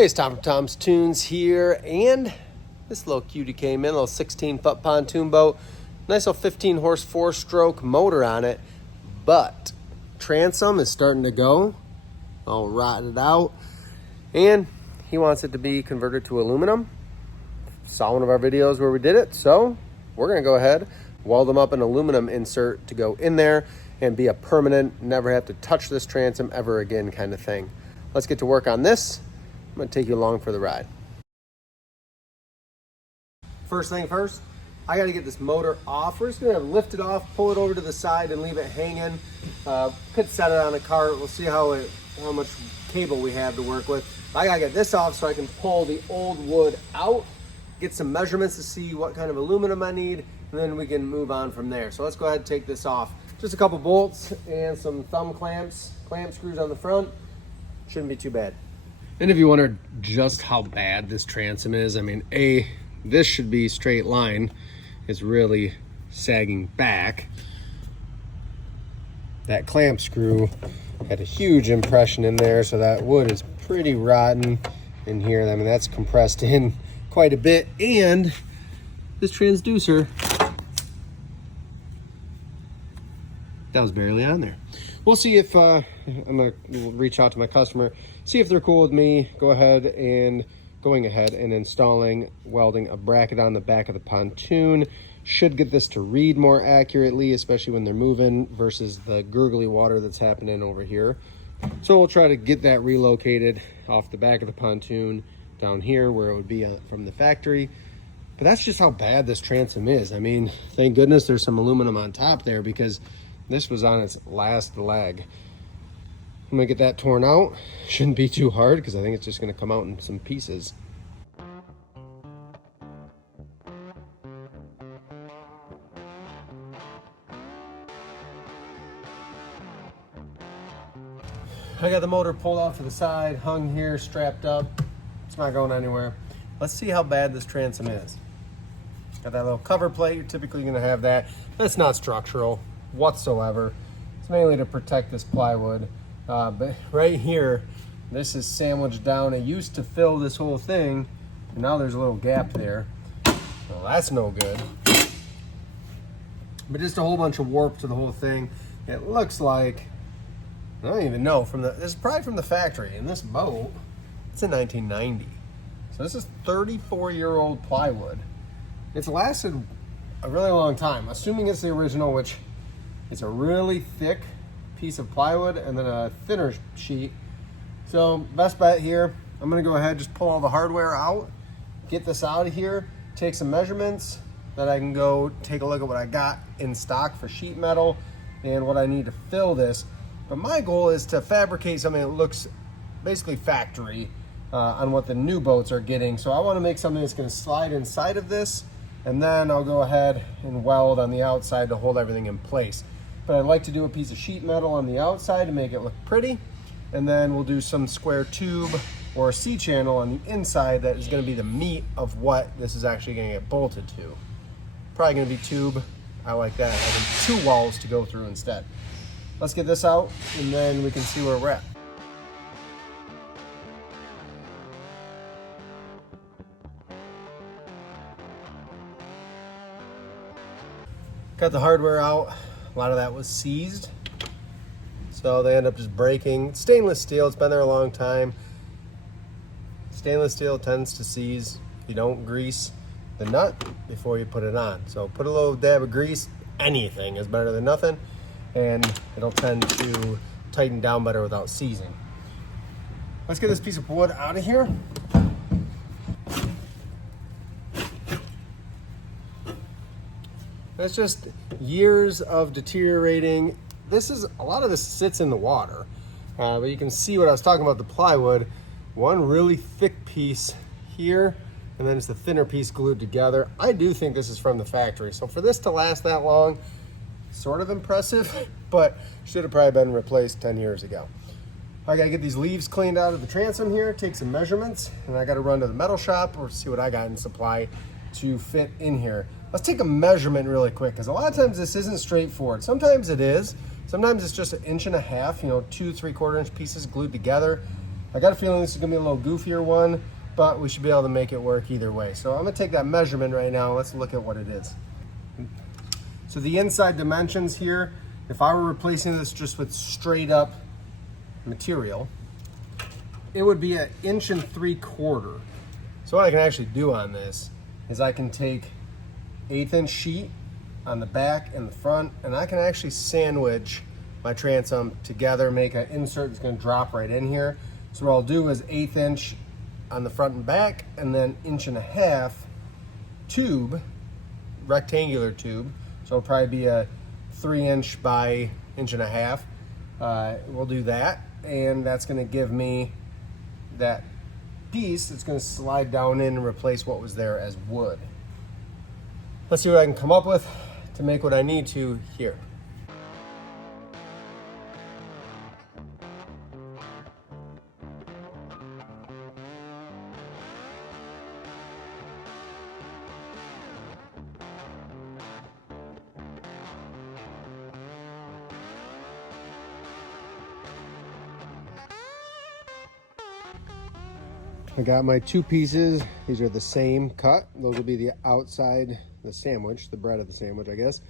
Hey, it's Tom from Tom's Toons here, and this little cutie came in, a little 16-foot pontoon boat. Nice little 15-horse 4-stroke motor on it, but transom is starting to go, all rotted out, and he wants it to be converted to aluminum. Saw one of our videos where we did it, so we're gonna go ahead, weld them up an aluminum insert to go in there and be a permanent, never have to touch this transom ever again kind of thing. Let's get to work on this. I'm gonna take you along for the ride. First thing first, I gotta get this motor off. We're just gonna lift it off, pull it over to the side and leave it hanging. Could set it on a cart. We'll see how much cable we have to work with. I gotta get this off so I can pull the old wood out, get some measurements to see what kind of aluminum I need, and then we can move on from there. So let's go ahead and take this off. Just a couple bolts and some thumb clamps, clamp screws on the front. Shouldn't be too bad. And if you wondered just how bad this transom is, I mean, this should be straight line. It's really sagging back. That clamp screw had a huge impression in there, so that wood is pretty rotten in here. I mean, that's compressed in quite a bit. And this transducer, that was barely on there. We'll see if I'm gonna reach out to my customer, see if they're cool with me going ahead and installing welding a bracket on the back of the pontoon. Should get this to read more accurately, especially when they're moving versus the gurgly water that's happening over here. So we'll try to get that relocated off the back of the pontoon down here where it would be from the factory. But that's just how bad this transom is. I mean, thank goodness there's some aluminum on top there, because this was on its last leg. I'm gonna get that torn out. Shouldn't be too hard because I think it's just gonna come out in some pieces. I got the motor pulled off to the side, hung here, strapped up. It's not going anywhere. Let's see how bad this transom is. Got that little cover plate. You're typically gonna have that. That's not structural whatsoever. It's mainly to protect this plywood. But right here, this is sandwiched down. It used to fill this whole thing, and now there's a little gap there. Well, that's no good. But just a whole bunch of warp to the whole thing. It looks like, I don't even know, this is probably from the factory. And this boat, it's in 1990. So this is 34-year-old plywood. It's lasted a really long time, assuming it's the original, which is a really thick piece of plywood and then a thinner sheet. So best bet here, I'm gonna go ahead, just pull all the hardware out, get this out of here, take some measurements, then I can go take a look at what I got in stock for sheet metal and what I need to fill this. But my goal is to fabricate something that looks basically factory on what the new boats are getting. So I wanna make something that's gonna slide inside of this, and then I'll go ahead and weld on the outside to hold everything in place. But I'd like to do a piece of sheet metal on the outside to make it look pretty, and then we'll do some square tube or a C-channel on the inside that is going to be the meat of what this is actually going to get bolted to. Probably going to be tube. I like that, having 2 walls to go through instead. Let's get this out and then we can see where we're at. Got the hardware out. A lot of that was seized, so they end up just breaking. It's stainless steel, it's been there a long time. Stainless steel tends to seize if you don't grease the nut before you put it on. So put a little dab of grease, anything is better than nothing, and it'll tend to tighten down better without seizing. Let's get this piece of wood out of here. It's just years of deteriorating. A lot of this sits in the water, but you can see what I was talking about, the plywood. One really thick piece here, and then it's the thinner piece glued together. I do think this is from the factory. So for this to last that long, sort of impressive, but should have probably been replaced 10 years ago. I gotta get these leaves cleaned out of the transom here, take some measurements, and I gotta run to the metal shop or see what I got in supply to fit in here. Let's take a measurement really quick, because a lot of times this isn't straightforward. Sometimes it is. Sometimes it's just 1.5 inches, 2 3/4 inch pieces glued together. I got a feeling this is gonna be a little goofier one, but we should be able to make it work either way. So I'm gonna take that measurement right now. Let's look at what it is. So the inside dimensions here, if I were replacing this just with straight up material, it would be 1.75 inches. So what I can actually do on this is I can take 1/8 inch sheet on the back and the front, and I can actually sandwich my transom together, make an insert that's gonna drop right in here. So what I'll do is 1/8 inch on the front and back, and then 1.5 inch tube, rectangular tube. So it'll probably be a 3 inch by 1.5 inch. We'll do that, and that's gonna give me that piece that's gonna slide down in and replace what was there as wood. Let's see what I can come up with to make what I need to here. I got my 2 pieces. These are the same cut. Those will be the outside, the sandwich, the bread of the sandwich, I guess.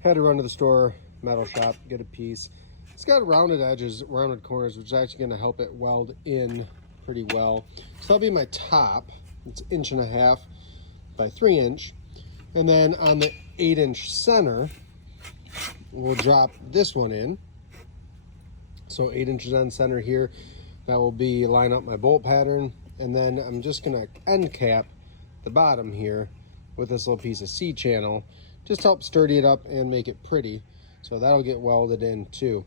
Had to run to the store, metal shop, get a piece. It's got rounded edges, rounded corners, which is actually gonna help it weld in pretty well. So that'll be my top. It's 1.5 inch by 3 inch. And then on the 8 inch center, we'll drop this one in. So 8 inches on center here. That will be line up my bolt pattern. And then I'm just gonna end cap the bottom here with this little piece of C-channel, just to help sturdy it up and make it pretty. So that'll get welded in too.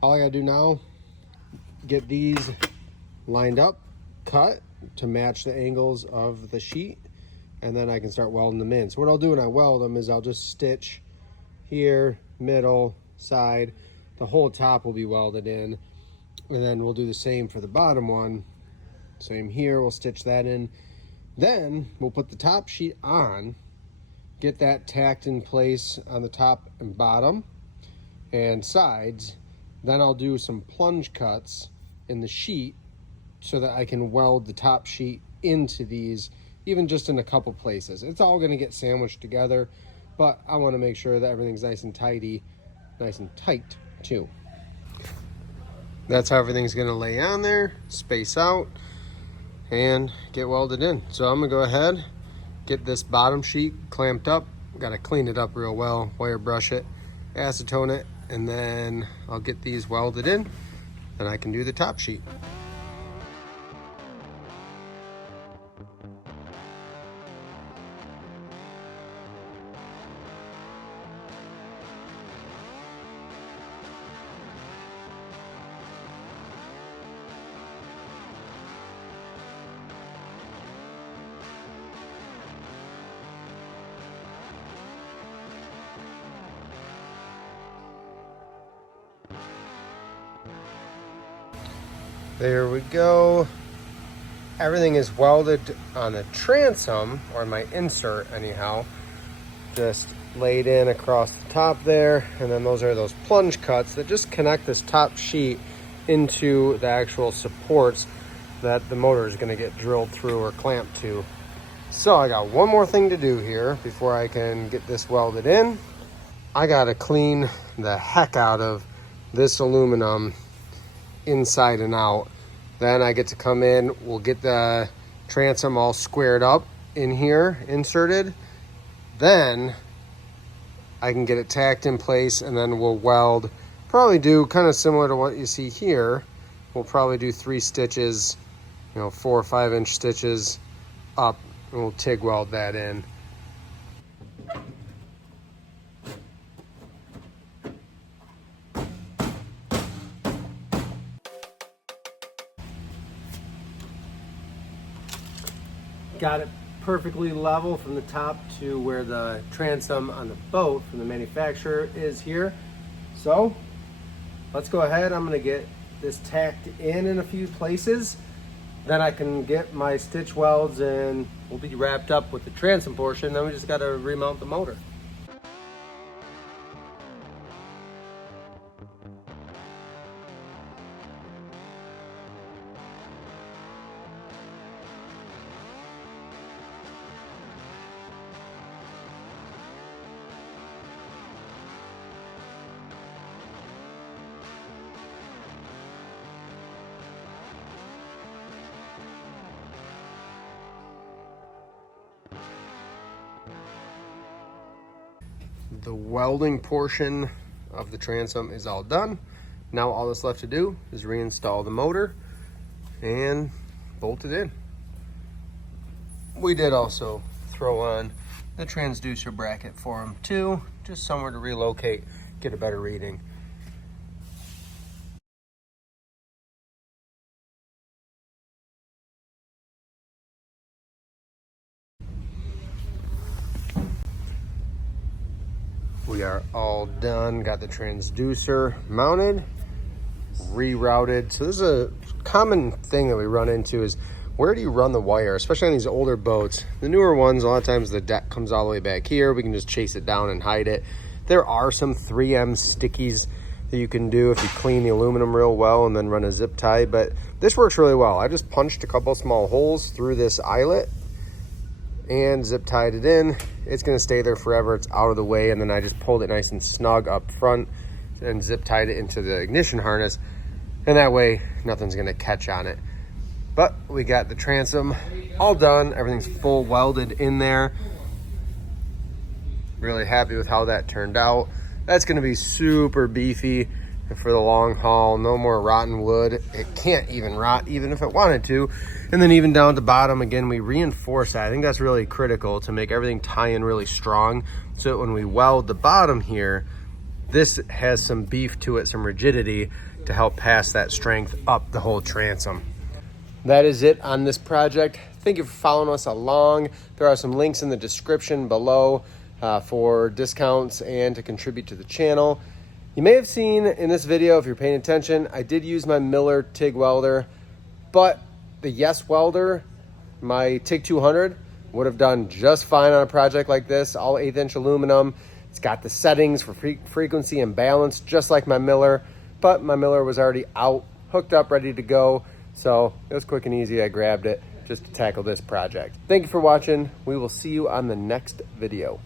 All I gotta do now, get these lined up, cut to match the angles of the sheet, and then I can start welding them in. So what I'll do when I weld them is I'll just stitch here, middle, side. The whole top will be welded in, and then we'll do the same for the bottom one. Same here, we'll stitch that in. Then we'll put the top sheet on, get that tacked in place on the top and bottom and sides. Then I'll do some plunge cuts in the sheet so that I can weld the top sheet into these, even just in a couple places. It's all gonna get sandwiched together, but I wanna make sure that everything's nice and tidy, nice and tight too. That's how everything's gonna lay on there, space out, and get welded in. So I'm gonna go ahead, get this bottom sheet clamped up. Gotta clean it up real well, wire brush it, acetone it, and then I'll get these welded in, and I can do the top sheet. There we go. Everything is welded on the transom, or my insert anyhow. Just laid in across the top there, and then those are those plunge cuts that just connect this top sheet into the actual supports that the motor is gonna get drilled through or clamped to. So I got one more thing to do here before I can get this welded in. I gotta clean the heck out of this aluminum inside and out. Then I get to come in, we'll get the transom all squared up in here, inserted. Then I can get it tacked in place, and then we'll weld. Probably do kind of similar to what you see here. We'll probably do 3 stitches, 4 or 5 inch stitches up, and we'll TIG weld that in. Got it perfectly level from the top to where the transom on the boat from the manufacturer is here. So let's go ahead. I'm going to get this tacked in a few places. Then I can get my stitch welds and we'll be wrapped up with the transom portion. Then we just got to remount the motor. The welding portion of the transom is all done. Now all that's left to do is reinstall the motor and bolt it in. We did also throw on the transducer bracket for them too, just somewhere to relocate, get a better reading. We are all done, got the transducer mounted, rerouted. So this is a common thing that we run into is, where do you run the wire, especially on these older boats? The newer ones, a lot of times the deck comes all the way back here. We can just chase it down and hide it. There are some 3M stickies that you can do if you clean the aluminum real well and then run a zip tie, but this works really well. I just punched a couple small holes through this eyelet and zip tied it in. It's gonna stay there forever, it's out of the way, and then I just pulled it nice and snug up front and zip tied it into the ignition harness, and that way nothing's gonna catch on it. But we got the transom all done, everything's full welded in there. Really happy with how that turned out. That's gonna be super beefy for the long haul. No more rotten wood. It can't even rot even if it wanted to. And then even down at the bottom, again, we reinforce that. I think that's really critical to make everything tie in really strong, so that when we weld the bottom here, this has some beef to it, some rigidity to help pass that strength up the whole transom. That is it on this project. Thank you for following us along. There are some links in the description below for discounts and to contribute to the channel. You may have seen in this video, if you're paying attention, I did use my Miller TIG welder, but the Yes welder, my TIG 200, would have done just fine on a project like this, all 1/8" aluminum. It's got the settings for frequency and balance, just like my Miller, but my Miller was already out, hooked up, ready to go. So it was quick and easy. I grabbed it just to tackle this project. Thank you for watching. We will see you on the next video.